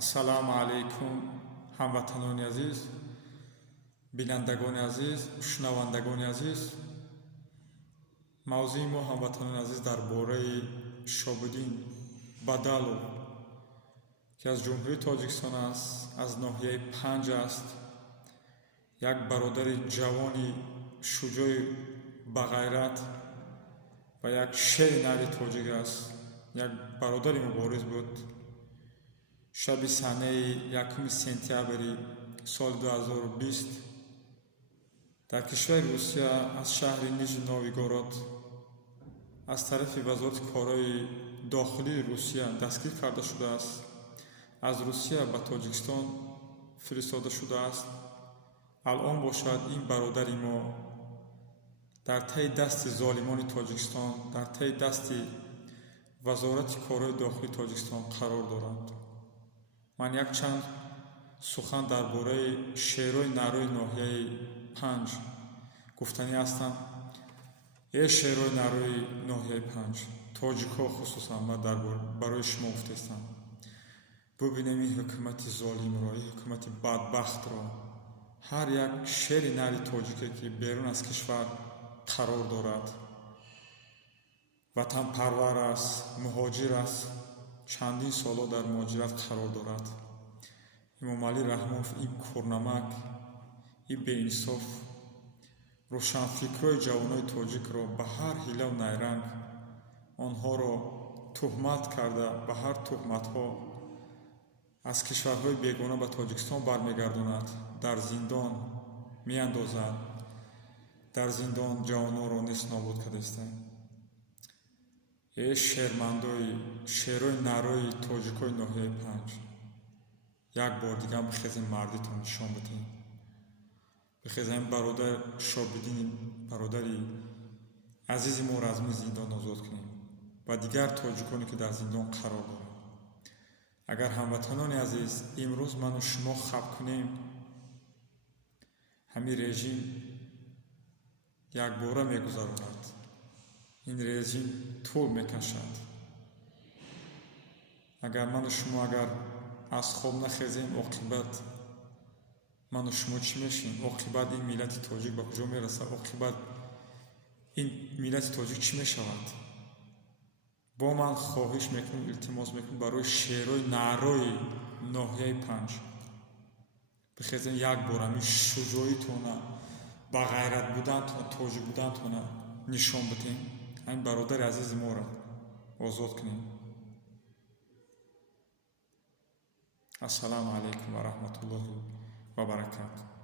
ассалому алайкум ҳамватанони азиз, бинандагони азиз, шунавандагони азиз. мавзӯи мо ҳамватанони азиз дар бораи Шобуддин Бадалов ки аз ҷумҳурии Тоҷикистон аст, аз ноҳияи Панҷ аст. як бародари ҷавони шуҷои бағайрат ва як шери нави тоҷик аст. як бародари мубориз буд. шаби санаи 1 сентябри соли 2020 дар кишвари Русия аз шаҳри Нижний Новгород аз тарафи Вазорати корҳои дохилии Русия дастгир карда шудааст. аз Русия ба Тоҷикистон фиристода шудааст. алон бошад ин бародари мо дар таи дасти золимони Тоҷикистон, дар таи дасти Вазорати корҳои дохилии Тоҷикистон қарор дорад. ман якчанд сухан дар бораи шерои нарои ноҳияи Панҷ гуфтанӣ ҳастам. шерои нарои ноҳияи Панҷ, тоҷикҳо хусусан ман барои шумо гуфтаистам. бубинем ин ҳукумати золимро, ин ҳукумати бадбахтро, ҳар як шери нави тоҷике ки берун аз кишвар қарор дорад, ватанпарвар аст, муҳоҷир аст, чандин соло дар муҳоҷират қарор дорад. Эмомалӣ Раҳмонов ин курнамак, ин беинсоф рӯшанфикрои ҷавонони тоҷикро ба ҳар ҳилаву найранг онҳоро тӯҳмат карда, ба ҳар тӯҳматҳо аз кишварҳои бегона ба Тоҷикистон бармегардонад, дар зиндон меандозад, дар зиндон ҷавононро нест нобуд карда истанд. шермандои шерои нарои тоҷикои ноҳияи Панҷ, як бор дигар бихезем мардитон нишон бидем. бихезем бародар Шобуддин, бародари азизи моро аз мин зиндон озод кунем ва дигар тоҷиконе ки дар зиндон қарор доранд. агар ҳамватанони азиз имрӯз ману шумо хаб кунем, ҳамин режим якбора мегузаронад. ин режим тӯл мекашад. агар ману шумо агар аз хоб нахезем, оқибат ману шумо чӣ мешавем? оқибат ин миллати тоҷик ба куҷо мерасад? оқибат ин миллати тоҷик чӣ мешавад? бо ман хоҳиш мекунам, илтимос мекунам барои шерои нарои ноҳияи Панҷ бихезем як бор ҳамин шуҷоитона, бағайрат будантона, тоҷик будантона нишон бидем. ҳамин бародари азизи моро озод кунем. ассалому алайкум ва раҳматуллоҳи ва баракатуҳ.